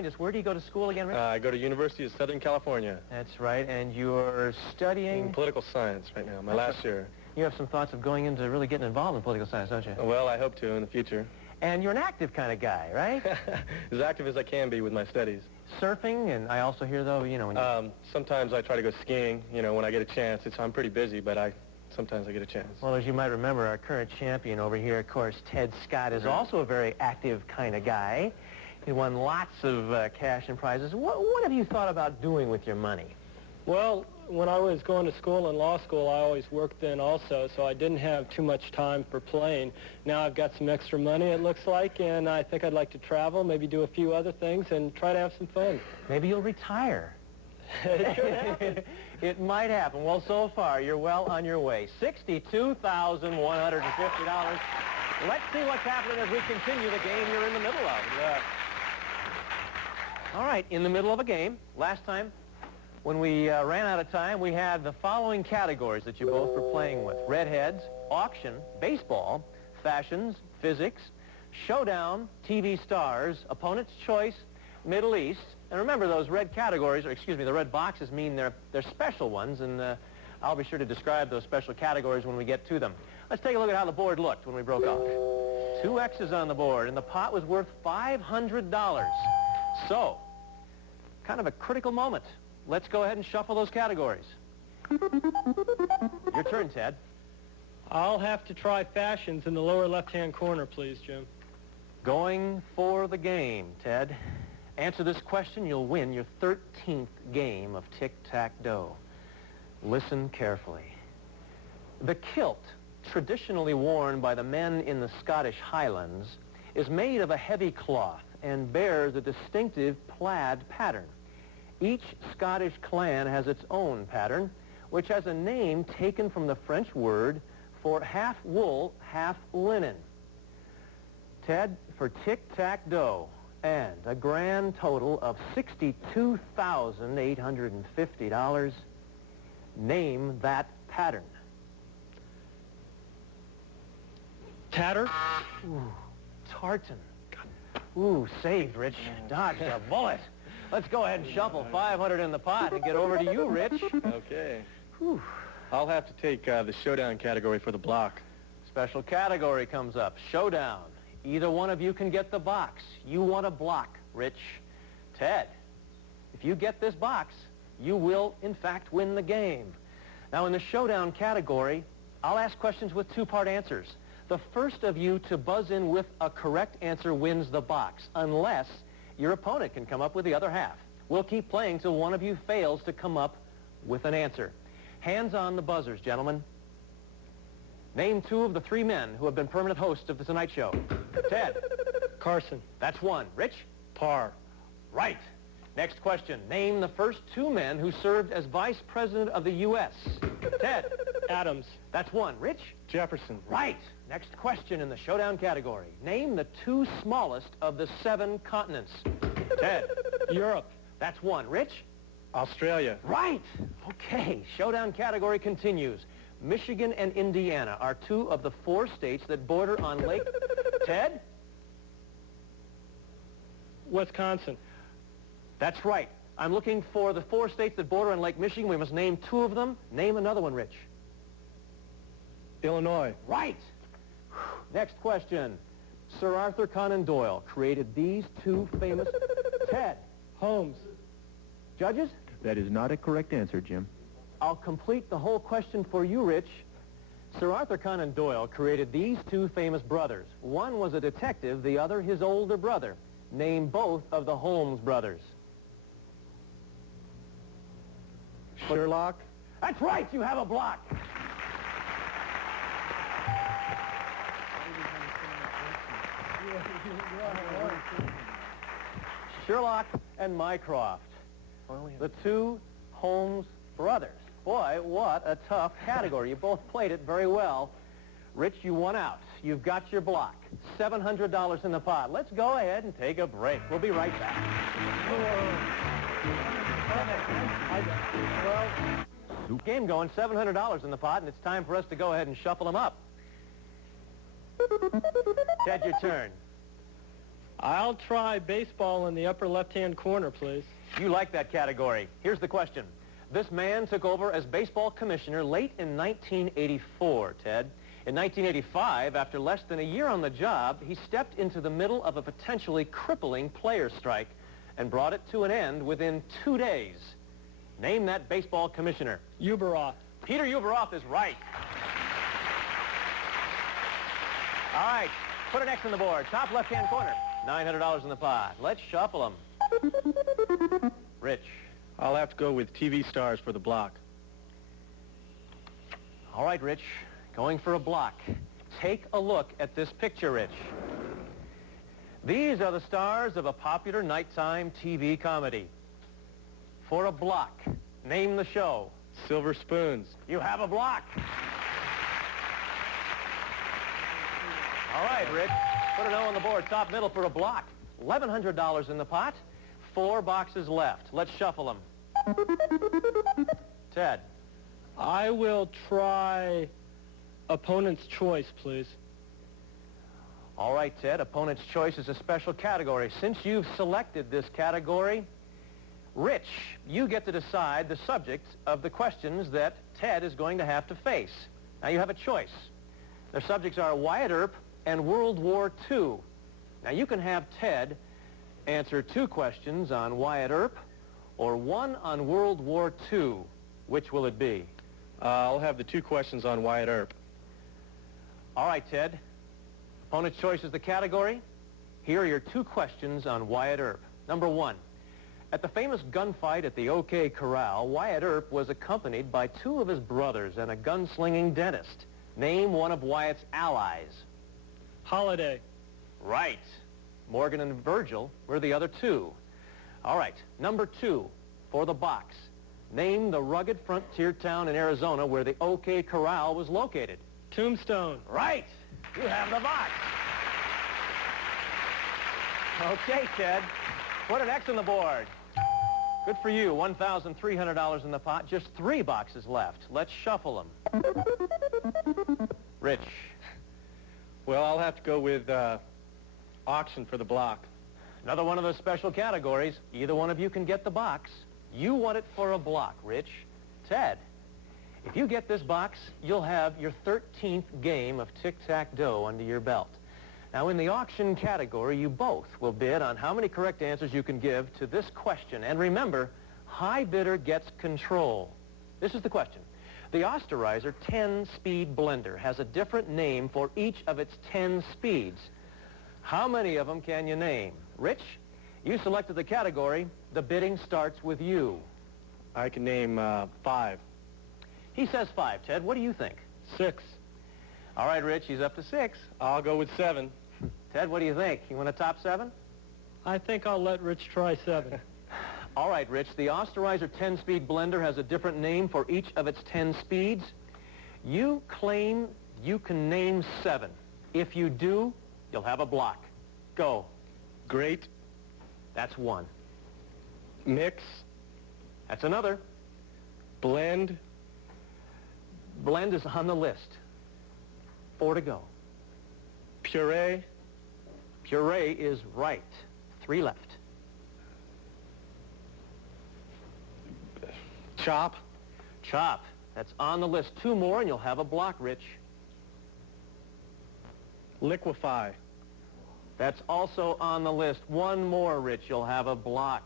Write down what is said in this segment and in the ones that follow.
remind us, where do you go to school again, Rich? I go to University of Southern California. That's right, and you're studying... In political science right now, my last year. You have some thoughts of going into really getting involved in political science, don't you? Well, I hope to in the future. And you're an active kind of guy, right? As active as I can be with my studies. Surfing, and I also hear, though, you know... When you... Sometimes I try to go skiing, you know, when I get a chance. I'm pretty busy, but sometimes I get a chance. Well, as you might remember, our current champion over here, of course, Ted Scott, is also a very active kind of guy. He won lots of cash and prizes. What have you thought about doing with your money? Well, when I was going to school in law school, I always worked then also, so I didn't have too much time for playing. Now I've got some extra money, it looks like, and I think I'd like to travel, maybe do a few other things, and try to have some fun. Maybe you'll retire. It could happen. It might happen. Well, so far, you're well on your way. $62,150. Let's see what's happening as we continue the game you're in the middle of. Yeah. All right, in the middle of a game. Last time, when we ran out of time, we had the following categories that you both were playing with. Redheads, auction, baseball, fashions, physics, showdown, TV stars, opponent's choice, Middle East. And remember, those red categories, or excuse me, the red boxes mean they're special ones, and I'll be sure to describe those special categories when we get to them. Let's take a look at how the board looked when we broke off. 2 X's on the board, and the pot was worth $500. So, kind of a critical moment. Let's go ahead and shuffle those categories. Your turn, Ted. I'll have to try fashions in the lower left-hand corner, please, Jim. Going for the game, Ted. Answer this question, you'll win your 13th game of Tic Tac Dough. Listen carefully. The kilt, traditionally worn by the men in the Scottish Highlands, is made of a heavy cloth and bears a distinctive plaid pattern. Each Scottish clan has its own pattern, which has a name taken from the French word for half wool, half linen. Ted, for Tic Tac Dough, and a grand total of $62,850, name that pattern. Tatter? Ooh, tartan. Ooh, saved, Rich. Dodged a bullet. Let's go ahead and shuffle 500 in the pot and get over to you, Rich. Okay. Whew. I'll have to take the showdown category for the block. Special category comes up, showdown. Either one of you can get the box. You want a block, Rich. Ted, if you get this box, you will, in fact, win the game. Now, in the showdown category, I'll ask questions with 2-part answers. The first of you to buzz in with a correct answer wins the box, unless your opponent can come up with the other half. We'll keep playing till one of you fails to come up with an answer. Hands on the buzzers, gentlemen. Name 2 of the 3 men who have been permanent hosts of The Tonight Show. Ted. Carson. That's 1. Rich? Parr. Right. Next question. Name the first 2 men who served as Vice President of the U.S. Ted. Adams. That's 1. Rich? Jefferson. Right. Next question in the showdown category. Name the 2 smallest of the 7 continents. Ted. Europe. That's 1. Rich? Australia. Right. Okay. Showdown category continues. Michigan and Indiana are 2 of the 4 states that border on Lake... Ted? Wisconsin. That's right. I'm looking for the 4 states that border on Lake Michigan. We must name 2 of them. Name another one, Rich. Illinois. Right. Next question. Sir Arthur Conan Doyle created these 2 famous... Ted. Holmes. Judges? That is not a correct answer, Jim. I'll complete the whole question for you, Rich. Sir Arthur Conan Doyle created these 2 famous brothers. One was a detective, the other his older brother. Name both of the Holmes brothers. Sherlock. That's right, you have a block. Sherlock and Mycroft, the 2 Holmes brothers. Boy, what a tough category. You both played it very well. Rich, you won out. You've got your block. $700 in the pot. Let's go ahead and take a break. We'll be right back. Game going, $700 in the pot, and it's time for us to go ahead and shuffle them up. Ted, your turn. I'll try baseball in the upper left-hand corner, please. You like that category. Here's the question. This man took over as baseball commissioner late in 1984, Ted. In 1985, after less than a year on the job, he stepped into the middle of a potentially crippling players' strike and brought it to an end within 2 days. Name that baseball commissioner. Uberoth. Peter Uberoth is right. All right, put an X on the board. Top left-hand corner. $900 in the pot. Let's shuffle them. Rich. I'll have to go with TV stars for the block. All right, Rich. Going for a block. Take a look at this picture, Rich. These are the stars of a popular nighttime TV comedy. For a block, name the show. Silver Spoons. You have a block. All right, Rich. Put an O on the board, top middle for a block. $1,100 in the pot. 4 boxes left. Let's shuffle them. Ted. I will try opponent's choice, please. All right, Ted. Opponent's choice is a special category. Since you've selected this category, Rich, you get to decide the subject of the questions that Ted is going to have to face. Now, you have a choice. Their subjects are Wyatt Earp and World War II. Now, you can have Ted answer 2 questions on Wyatt Earp or 1 on World War II. Which will it be? I'll have the 2 questions on Wyatt Earp. All right, Ted. Opponent's choice is the category. Here are your 2 questions on Wyatt Earp. Number 1. At the famous gunfight at the OK Corral, Wyatt Earp was accompanied by 2 of his brothers and a gunslinging dentist. Name one of Wyatt's allies. Holiday. Right. Morgan and Virgil were the other 2. All right. Number 2, for the box. Name the rugged frontier town in Arizona where the OK Corral was located. Tombstone. Right. You have the box. Okay, Ted. Put an X on the board. Good for you. $1,300 in the pot. Just 3 boxes left. Let's shuffle them. Rich. Well, I'll have to go with auction for the block. Another one of those special categories. Either one of you can get the box. You want it for a block, Rich. Ted. If you get this box, you'll have your 13th game of Tic Tac Dough under your belt. Now, in the auction category, you both will bid on how many correct answers you can give to this question. And remember, high bidder gets control. This is the question. The Osterizer 10-speed blender has a different name for each of its 10 speeds. How many of them can you name? Rich, you selected the category. The bidding starts with you. I can name 5. He says 5. Ted, what do you think? 6. All right, Rich, he's up to 6. I'll go with 7. Ted, what do you think? You want a top 7? I think I'll let Rich try 7. All right, Rich, the Osterizer 10-speed blender has a different name for each of its 10 speeds. You claim you can name 7. If you do, you'll have a block. Go. Great. That's 1. Mix. That's another. Blend. Blend is on the list. 4 to go. Puree. Puree is right. 3 left. Chop. Chop. That's on the list. 2 more and you'll have a block, Rich. Liquefy. That's also on the list. 1 more, Rich. You'll have a block.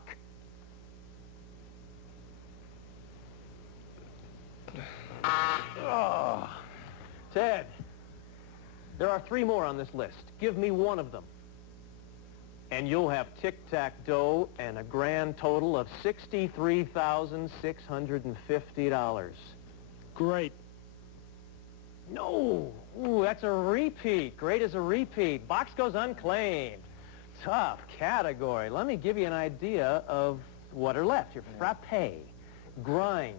Oh. Ted, there are 3 more on this list. Give me 1 of them. And you'll have Tic Tac Dough and a grand total of $63,650. Great. No. Ooh, that's a repeat. Great is a repeat. Box goes unclaimed. Tough category. Let me give you an idea of what are left. Your frappe, grind,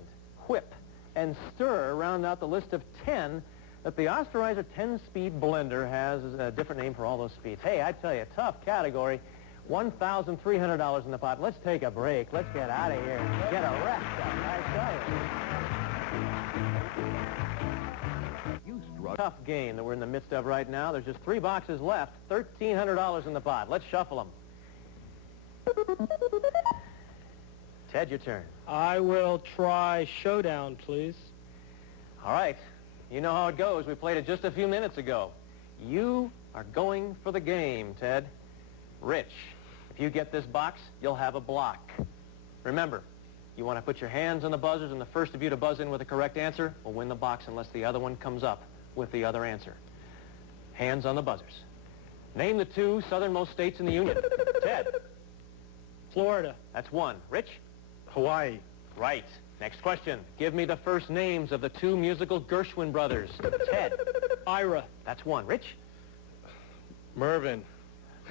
whip, and stir round out the list of 10 that the Osterizer 10-speed blender has a different name for all those speeds. Hey, I tell you, tough category. $1,300 in the pot. Let's take a break. Let's get out of here. Get a rest up, I tell you. You struggle tough game that we're in the midst of right now. There's just 3 boxes left, $1,300 in the pot. Let's shuffle them. Ted, your turn. I will try Showdown, please. All right. You know how it goes. We played it just a few minutes ago. You are going for the game, Ted. Rich, if you get this box, you'll have a block. Remember, you want to put your hands on the buzzers, and the first of you to buzz in with the correct answer will win the box unless the other one comes up with the other answer. Hands on the buzzers. Name the 2 southernmost states in the Union. Ted. Florida. That's 1. Rich? Hawaii. Right. Next question. Give me the first names of the 2 musical Gershwin brothers. Ted. Ira. That's 1. Rich? Mervyn.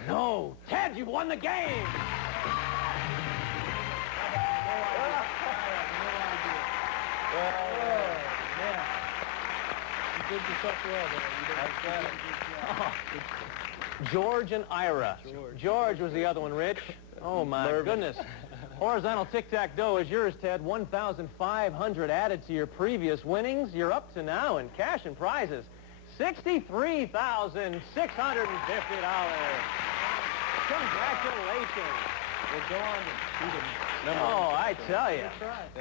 No. Ted, you've won the game! You did yourself well there. George and Ira. George was the other one, Rich. Oh, my goodness. Horizontal tic-tac-dough is yours, Ted. $1,500 added to your previous winnings. You're up to now in cash and prizes. $63,650. Congratulations. We'll go on to Oh, I tell you.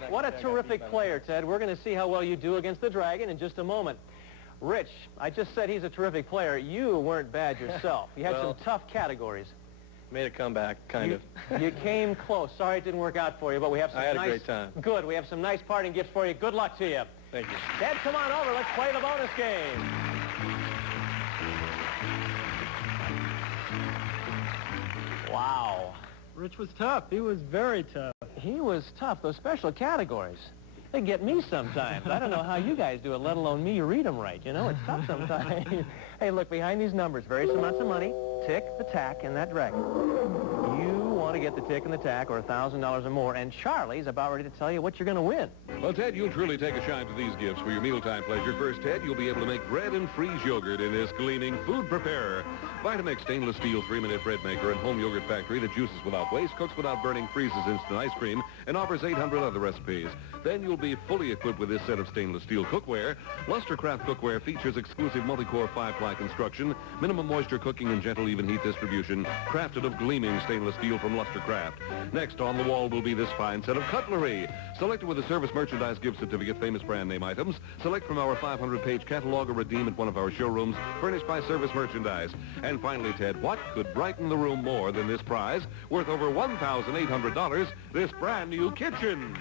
What a terrific player, Ted. We're going to see how well you do against the Dragon in just a moment. Rich, I just said he's a terrific player. You weren't bad yourself. You had some tough categories. Made a comeback, kind of. You came close. Sorry it didn't work out for you, but we have some I had a great time. Good. We have some nice parting gifts for you. Good luck to you. Thank you. Ted, come on over. Let's play the bonus game. Wow. Rich was tough. He was very tough. He was tough. Those special categories, they get me sometimes. I don't know how you guys do it, let alone me. You read them right. You know, it's tough sometimes. Hey, look, behind these numbers, various amounts of money, tick, the tack, and that dragon. You want to get the tick and the tack or $1,000 or more, and Charlie's about ready to tell you what you're going to win. Well, Ted, you'll truly take a shine to these gifts for your mealtime pleasure. First, Ted, you'll be able to make bread and freeze yogurt in this gleaming food preparer. Vitamix stainless steel 3-minute bread maker and home yogurt factory that juices without waste, cooks without burning, freezes instant ice cream, and offers 800 other recipes. Then you'll be fully equipped with this set of stainless steel cookware. Lustercraft cookware features exclusive multi-core 5-ply construction, minimum moisture cooking, and gentle even heat distribution, crafted of gleaming stainless steel from Lustercraft. Next on the wall will be this fine set of cutlery. Selected with a service merchandise gift certificate, famous brand name items. Select from our 500-page catalog or redeem at one of our showrooms, furnished by Service Merchandise. And finally, Ted, what could brighten the room more than this prize? Worth over $1,800, this brand new kitchen.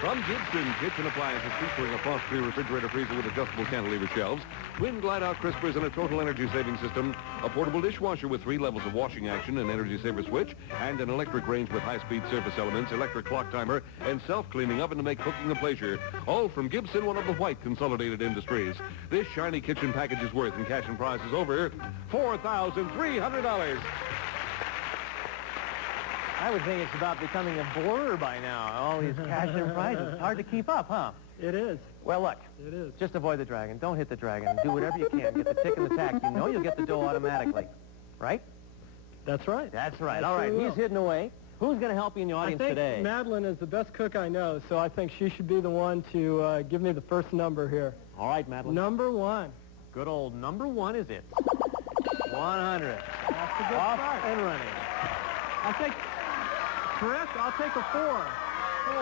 From Gibson Kitchen Appliances, featuring a frost-free refrigerator freezer with adjustable cantilever shelves, twin glide-out crispers and a total energy-saving system, a portable dishwasher with 3 levels of washing action, an energy-saver switch, and an electric range with high-speed surface elements, electric clock timer, and self-cleaning oven to make cooking a pleasure. All from Gibson, one of the white consolidated industries. This shiny kitchen package is worth in cash and prizes over $4,300. I would think it's about becoming a borer by now. All these cash and prizes. It's hard to keep up, huh? It is. Well, look. It is. Just avoid the dragon. Don't hit the dragon. Do whatever you can. Get the tick and the tack. You know you'll get the dough automatically. Right? That's right. That's right. I All right. sure will. He's hidden away. Who's going to help you in the audience I think today? Madeline is the best cook I know, so I think she should be the one to give me the first number here. All right, Madeline. Number 1. Good old number 1 is it. 100. That's a good Off start. and running. I think, Chris, I'll take a 4.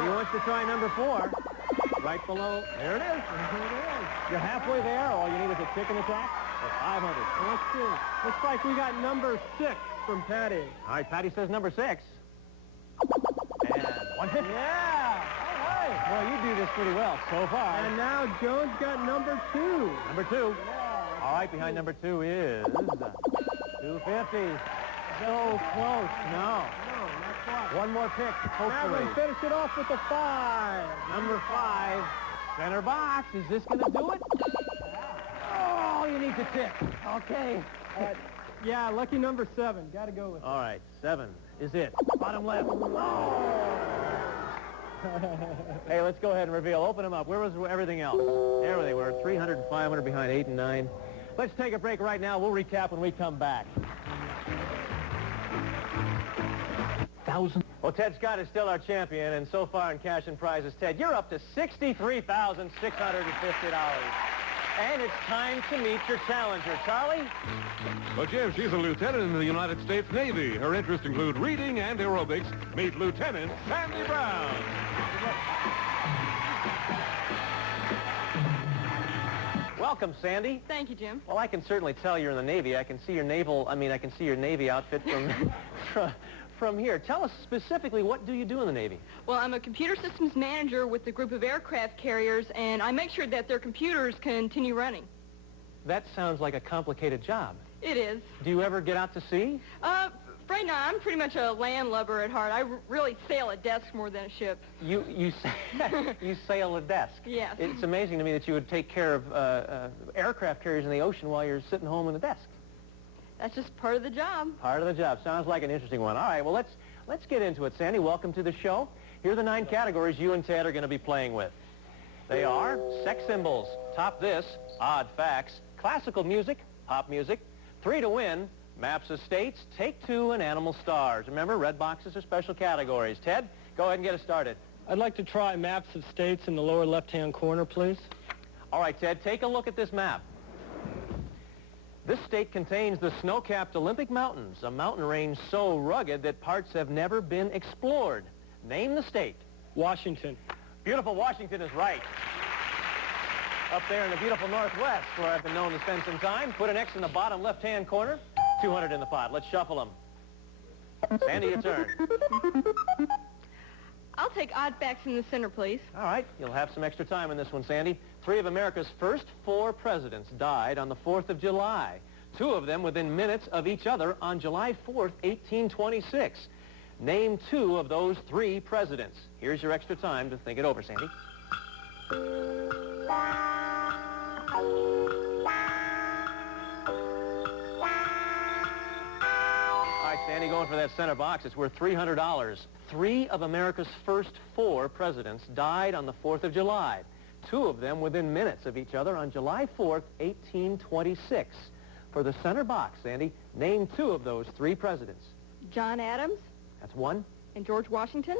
He wants to try number 4. Right below. There it is. Here it is. You're halfway there. All you need is a tick and a tack for 500. Let's see. Looks like we got number 6 from Patty. All right, Patty says number 6. And 150. Yeah. All right. Well, you do this pretty well so far. And now Jones got number 2. Number 2. Yeah. All right, behind number 2 is 250. So close. No. No, not quite. One more pick, hopefully. Madeline, finish it off with a 5. Number 5. Center box. Is this going to do it? Oh, you need to tick. Okay. Yeah, lucky number 7. Got to go with it. All right, 7 is it. Bottom left. Oh. Hey, let's go ahead and reveal. Open them up. Where was everything else? There they were, 300 and 500 behind 8 and 9. Let's take a break right now. We'll recap when we come back. Well, Ted Scott is still our champion, and so far in cash and prizes, Ted, you're up to $63,650. And it's time to meet your challenger. Charlie? Well, Jim, she's a lieutenant in the United States Navy. Her interests include reading and aerobics. Meet Lieutenant Sandy Brown. Welcome, Sandy. Thank you, Jim. Well, I can certainly tell you're in the Navy. I can see your Navy outfit from here. Tell us specifically, what do you do in the Navy? Well, I'm a computer systems manager with a group of aircraft carriers, and I make sure that their computers continue running. That sounds like a complicated job. It is. Do you ever get out to sea? Right now, I'm pretty much a landlubber at heart. I really sail a desk more than a ship. You sail a desk. Yes. It's amazing to me that you would take care of aircraft carriers in the ocean while you're sitting home in a desk. That's just part of the job. Part of the job. Sounds like an interesting one. All right, well, let's get into it, Sandy. Welcome to the show. Here are the 9 categories you and Ted are going to be playing with. They are sex symbols, top this, odd facts, classical music, pop music, 3 to win, maps of states, take 2, and animal stars. Remember, red boxes are special categories. Ted, go ahead and get us started. I'd like to try maps of states in the lower left-hand corner, please. All right, Ted, take a look at this map. This state contains the snow-capped Olympic Mountains, a mountain range so rugged that parts have never been explored. Name the state. Washington. Beautiful Washington is right. Up there in the beautiful Northwest, where I've been known to spend some time. Put an X in the bottom left-hand corner. 200 in the pot. Let's shuffle them. Sandy, your turn. I'll take odd facts in the center, please. All right. You'll have some extra time in this one, Sandy. 3 of America's first 4 presidents died on the 4th of July. 2 of them within minutes of each other on July 4th, 1826. Name 2 of those 3 presidents. Here's your extra time to think it over, Sandy. Sandy, going for that center box. It's worth $300. 3 of America's first 4 presidents died on the 4th of July. 2 of them within minutes of each other on July 4th, 1826. For the center box, Sandy, name 2 of those 3 presidents. John Adams. That's 1. And George Washington.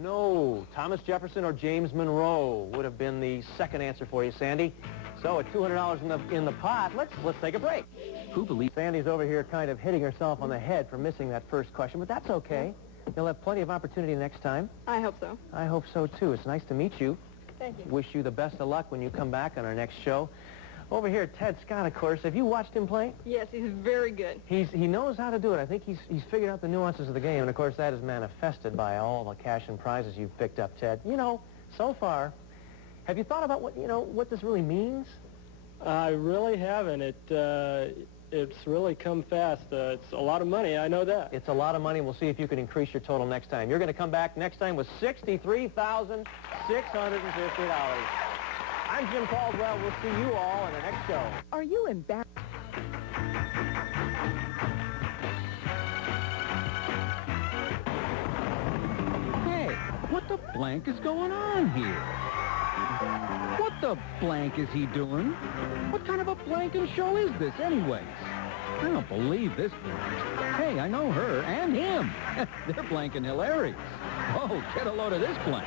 No. Thomas Jefferson or James Monroe would have been the second answer for you, Sandy. So at $200 in the pot, let's take a break. Who believes... Sandy's over here kind of hitting herself on the head for missing that first question, but that's okay. You'll have plenty of opportunity next time. I hope so. I hope so, too. It's nice to meet you. Thank you. Wish you the best of luck when you come back on our next show. Over here, Ted Scott, of course. Have you watched him play? Yes, he's very good. He knows how to do it. I think he's figured out the nuances of the game, and, of course, that is manifested by all the cash and prizes you've picked up, Ted. You know, so far, have you thought about what this really means? I really haven't. It's really come fast. It's a lot of money, I know that. It's a lot of money. We'll see if you can increase your total next time. You're going to come back next time with $63,650. I'm Jim Caldwell. We'll see you all in the next show. Are you embarrassed? Hey, what the blank is going on here? What the blank is he doing? What kind of a blanking show is this, anyways? I don't believe this blank. Hey, I know her and him. They're blanking hilarious. Oh, get a load of this blank.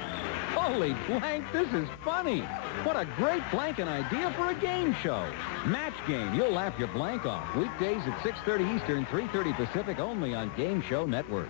Holy blank, this is funny. What a great blanking idea for a game show. Match Game. You'll laugh your blank off. Weekdays at 6:30 Eastern, 3:30 Pacific, only on Game Show Network.